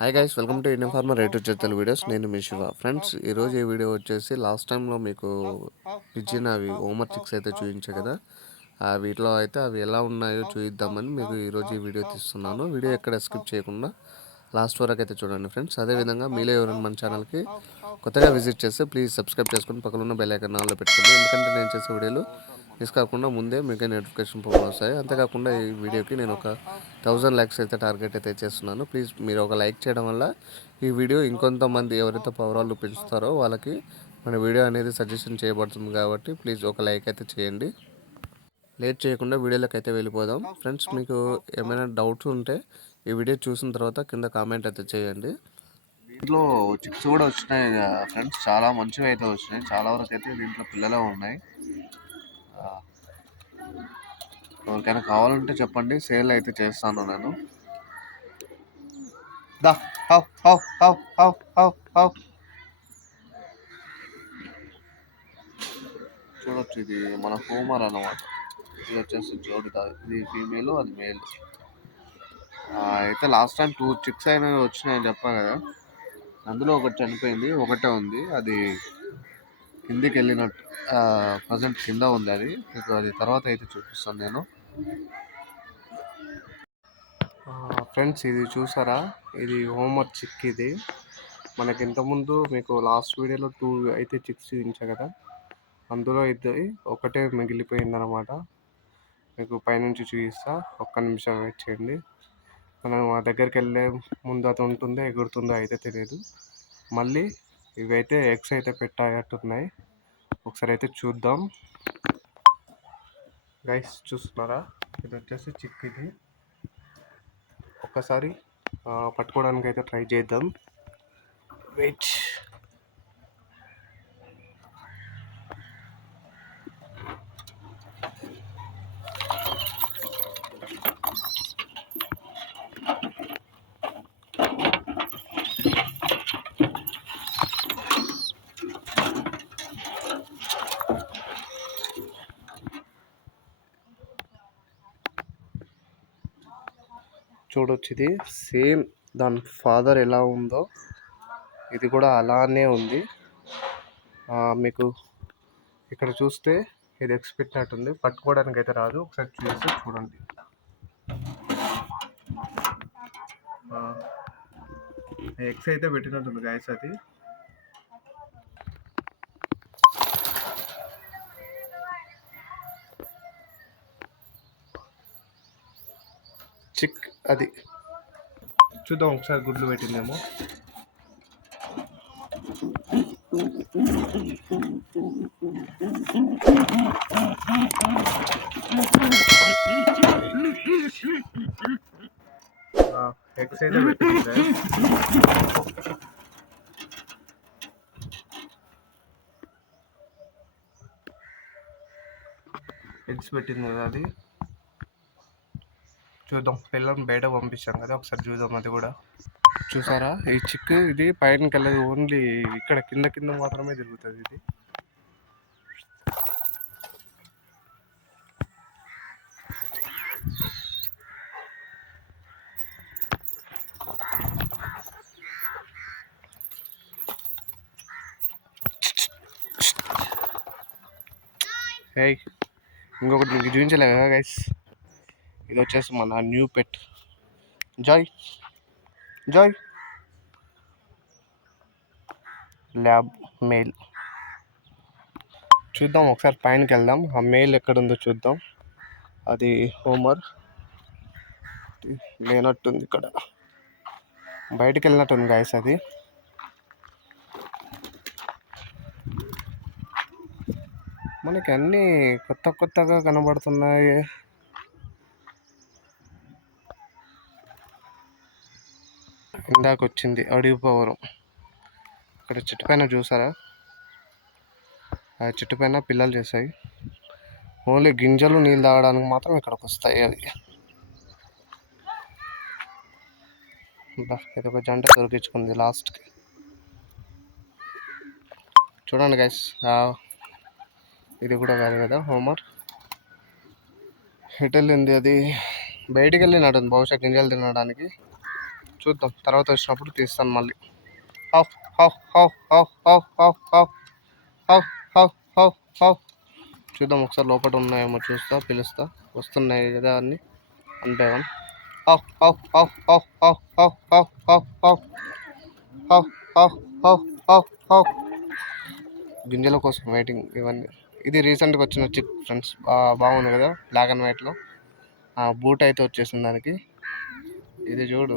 Hi guys welcome to Indian farmer right చేతల videos నేను మీ శివ. ఫ్రెండ్స్ ఈరోజు ఈ వీడియో వచ్చేసి లాస్ట్ టైంలో మీకు ఇచ్చిన అవి హోమర్ చిక్స్ అయితే చూపించా కదా. ఆ వీటిలో అయితే అవి ఎలా ఉన్నాయో చూపిద్దామని మీకు ఈరోజు ఈ వీడియో తీస్తున్నాను. వీడియో ఎక్కడ స్కిప్ చేయకుండా లాస్ట్ వరకు అయితే చూడండి ఫ్రెండ్స్ అదేవిధంగా మీలో ఎవరైనా మన ఛానల్కి కొత్తగా విజిట్ చేస్తే ప్లీజ్ సబ్స్క్రైబ్ చేసుకుని పక్కన ఉన్న బెల్ ఐకన్ ఆన్లో పెట్టుకోండి. ఎందుకంటే నేను చేసే వీడియోలు మిస్ కాకుండా ముందే మీకు నోటిఫికేషన్ ఫోన్ వస్తాయి. అంతేకాకుండా ఈ వీడియోకి నేను ఒక థౌజండ్ లైక్స్ అయితే టార్గెట్ అయితే చేస్తున్నాను. ప్లీజ్ మీరు ఒక లైక్ చేయడం వల్ల ఈ వీడియో ఇంకొంతమంది ఎవరైతే పౌరాలు పెంచుతారో వాళ్ళకి మన వీడియో అనేది సజెషన్ చేయబడుతుంది కాబట్టి ప్లీజ్ ఒక లైక్ అయితే చేయండి. లేట్ చేయకుండా వీడియోలోకి అయితే వెళ్ళిపోదాం. ఫ్రెండ్స్ మీకు ఏమైనా డౌట్స్ ఉంటే ఈ వీడియో చూసిన తర్వాత కింద కామెంట్ అయితే చేయండి. దీంట్లో చిప్స్ కూడా వచ్చినాయి. ఫ్రెండ్స్ చాలా మంచిగా అయితే వచ్చినాయి. చాలా వరకు అయితే దీంట్లో పిల్లలే ఉన్నాయి. ఎవరికైనా కావాలంటే చెప్పండి. సేల్ అయితే చేస్తాను నేను. దా హౌ హౌ హౌ హౌ హౌ హౌ. చూడొచ్చు ఇది మన హోమర్ అనమాట ఇది వచ్చేసి జోడిదా ఇది ఫీమేల్ అది మేల్ అయితే లాస్ట్ టైం టూ చిక్స్ అయినవి వచ్చినాయని చెప్పా కదా. అందులో ఒకటి చనిపోయింది ఒకటే ఉంది. అది కిందికి వెళ్ళినట్టు ప్రజెంట్ కింద ఉంది అది. మీకు అది తర్వాత అయితే చూపిస్తాను నేను. ఫ్రెండ్స్ ఇది చూసారా? ఇది హోంవర్క్ చిక్ ఇది. మనకి ఇంతకుముందు మీకు లాస్ట్ వీడియోలో టూ అయితే చిక్స్ చూపించా కదా? అందులో అయితే ఒకటే మిగిలిపోయిందనమాట మీకు పైనుంచి చూపిస్తా. ఒక్క నిమిషం వెయిట్ చేయండి. మనం మా దగ్గరికి వెళ్ళే ముందు అది ఉంటుందో ఎగురుతుందో అయితే తెలియదు మళ్ళీ ఇవైతే ఎగ్స్ అయితే పెట్టాయట్టున్నాయి ఒకసారి అయితే చూద్దాం. గైస్ చూస్తున్నారా? ఇది వచ్చేసి చిక్ ఇది. ఒక్కసారి పట్టుకోవడానికి అయితే ట్రై చేద్దాం. వెయిట్ చూడొచ్చు ఇది. సేమ్ దాని ఫాదర్ ఎలా ఉందో ఇది కూడా అలానే ఉంది. మీకు ఇక్కడ చూస్తే ఇది ఎక్స్ పెట్టినట్టుంది పట్టుకోవడానికి అయితే రాదు. ఒకసారి చూసి చూడండి. ఎక్స్ అయితే పెట్టినట్టుంది గాయస్ అది. చిక్ అది. చూద్దాం ఒకసారి గుడ్లు పెట్టిందేమో. ఎగ్స్ అయితే పెట్టింది. ఎగ్స్ పెట్టింది కదా అది. చూద్దాం. పిల్లల్ని బయట పంపించాం కదా ఒకసారి చూద్దాం అది కూడా. చూసారా? ఈ చిక్ ఇది పైన వెళ్ళదు ఓన్లీ ఇక్కడ కింద కింద మాత్రమే తిరుగుతుంది ఇది. హే ఇంకొకటి మీకు చూపించలే కదా గైస్ ఇది వచ్చేసి మన new pet. Joy. Joy. Lab male. చూద్దాం ఒకసారి పైనకి వెళ్దాం. ఆ మెయిల్ ఎక్కడ ఉందో చూద్దాం. అది హోమర్. లేనట్టుంది ఇక్కడ. బయటికి వెళ్ళినట్టుంది గాయస్ అది. మనకి అన్నీ కొత్త కొత్తగా కనబడుతున్నాయి. ఇందాక వచ్చింది అడిగిపోవరం ఇక్కడ చెట్టు పైన చూసారా? ఆ చెట్టు పైన పిల్లలు చేశాయి. ఓన్లీ గింజలు నీళ్ళు తాగడానికి మాత్రం ఇక్కడికి వస్తాయి అవి ఇది ఒక జంట దొరికించుకుంది లాస్ట్కి చూడండి గైస్ ఇది కూడా కాదు కదా హోమ్వర్క్ ఎటు వెళ్ళింది అది. బయటికి వెళ్ళినట్టుంది బహుశా గింజలు తినడానికి. చూద్దాం తర్వాత వచ్చినప్పుడు తీస్తాను మళ్ళీ హౌ హౌ హౌ హౌ హౌ హౌ హౌ హౌ హౌ హౌ హౌ చూద్దాం ఒకసారి లోపల ఉన్నాయేమో చూస్తా పిలుస్తా వస్తున్నాయి కదా అన్ని అంటే హౌ హౌ హౌ హౌ హౌ హౌ హౌ హౌ హౌ హౌ హౌ హౌ హౌ హౌ గింజల కోసం వెయిటింగ్ ఇవన్నీ ఇది రీసెంట్గా వచ్చిన చిప్ ఫ్రెండ్స్ బాగుంది కదా బ్లాక్ అండ్ వైట్లో బూట్ అయితే వచ్చేసింది దానికి ఇది చూడు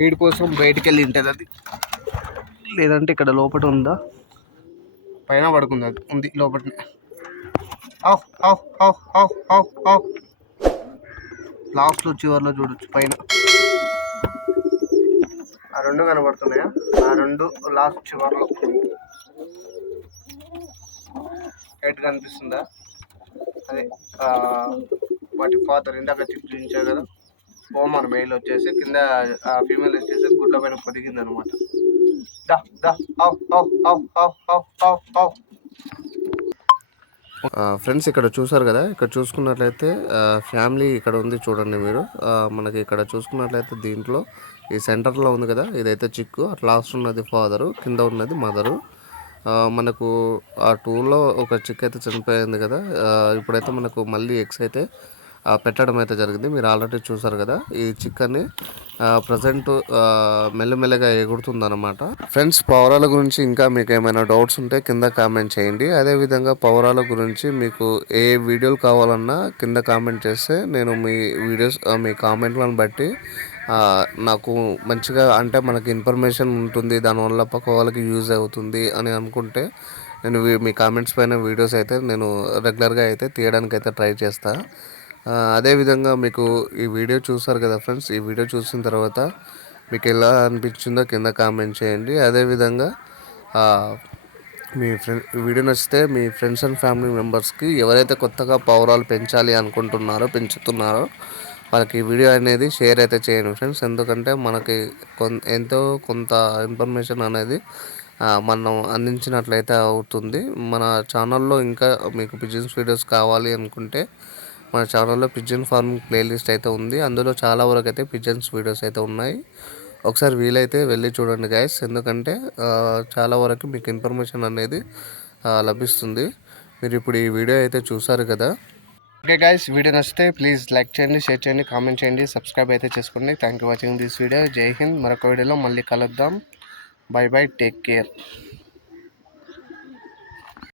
వీడి కోసం బయటికి వెళ్ళి ఉంటుంది అది. లేదంటే ఇక్కడ లోపల ఉందా? పైన పడుకుంది అది ఉంది లోపల లాస్ట్లో చివరిలో చూడొచ్చు పైన. ఆ రెండు కనబడుతున్నాయా? ఆ రెండు లాస్ట్ చివరిలో. హెడ్ కనిపిస్తుందా? అదే వాటి ఫాదర్ ఇందాక చూపించారు కదా. ఓమర్ మెయిల్ వచ్చేసి కింద ఫీమేల్ వచ్చేసి గుడ్ల పైన పొదిగింది అనమాట ఫ్రెండ్స్ ఇక్కడ చూసారు కదా? ఇక్కడ చూసుకున్నట్లయితే ఫ్యామిలీ ఇక్కడ ఉంది చూడండి మీరు. మనకి ఇక్కడ చూసుకున్నట్లయితే దీంట్లో ఈ సెంటర్లో ఉంది కదా? ఇదైతే చిక్కు. అట్లా లాస్ట్ ఉన్నది ఫాదరు కింద ఉన్నది మదరు. మనకు ఆ టూలో ఒక చిక్ అయితే చనిపోయింది కదా? ఇప్పుడైతే మనకు మళ్ళీ ఎగ్స్ అయితే పెట్టడం అయితే జరిగింది. మీరు ఆల్రెడీ చూసారు కదా ఈ చికెన్ని ప్రజెంట్ మెల్లమెల్లగా ఎగురుతుంది అనమాట ఫ్రెండ్స్ పౌరాల గురించి ఇంకా మీకు ఏమైనా డౌట్స్ ఉంటే కింద కామెంట్ చేయండి. అదేవిధంగా పౌరాల గురించి మీకు ఏ వీడియోలు కావాలన్నా కింద కామెంట్ చేస్తే నేను మీ వీడియోస్ మీ కామెంట్లను బట్టి నాకు మంచిగా అంటే మనకి ఇన్ఫర్మేషన్ ఉంటుంది దానివల్ల పక్క వాళ్ళకి యూజ్ అవుతుంది అని అనుకుంటే నేను మీ కామెంట్స్ పైన వీడియోస్ అయితే నేను రెగ్యులర్గా అయితే తీయడానికి అయితే ట్రై చేస్తాను అదేవిధంగా మీకు ఈ వీడియో చూసారు కదా ఫ్రెండ్స్ ఈ వీడియో చూసిన తర్వాత మీకు ఎలా అనిపించిందో కింద కామెంట్ చేయండి. అదేవిధంగా మీ ఫ్రెండ్ వీడియో నచ్చితే మీ ఫ్రెండ్స్ అండ్ ఫ్యామిలీ మెంబర్స్కి ఎవరైతే కొత్తగా పౌరాలు పెంచాలి అనుకుంటున్నారో పెంచుతున్నారో వాళ్ళకి ఈ వీడియో అనేది షేర్ అయితే చేయండి ఫ్రెండ్స్. ఎందుకంటే మనకి కొన్ ఎంతో కొంత ఇన్ఫర్మేషన్ అనేది మనం అందించినట్లయితే అవుతుంది. మన ఛానల్లో ఇంకా మీకు బిజినెస్ వీడియోస్ కావాలి అనుకుంటే మన ఛానల్లో పిజన్ ఫార్మింగ్ ప్లేలిస్ట్ అయితే ఉంది. అందులో చాలా వరకు అయితే పిజన్స్ వీడియోస్ అయితే ఉన్నాయి. ఒకసారి వీలైతే వెళ్ళి చూడండి గైస్ ఎందుకంటే చాలా వరకు మీకు ఇన్ఫర్మేషన్ అనేది లభిస్తుంది. మీరు ఇప్పుడు ఈ వీడియో అయితే చూసారు కదా. ఓకే గైస్ వీడియో నచ్చితే ప్లీజ్ లైక్ చేయండి షేర్ చేయండి కామెంట్ చేయండి సబ్స్క్రైబ్ అయితే చేసుకోండి. Thank you watching this video Jai Hind మరొక వీడియోలో మళ్ళీ కలుద్దాం. By bye take care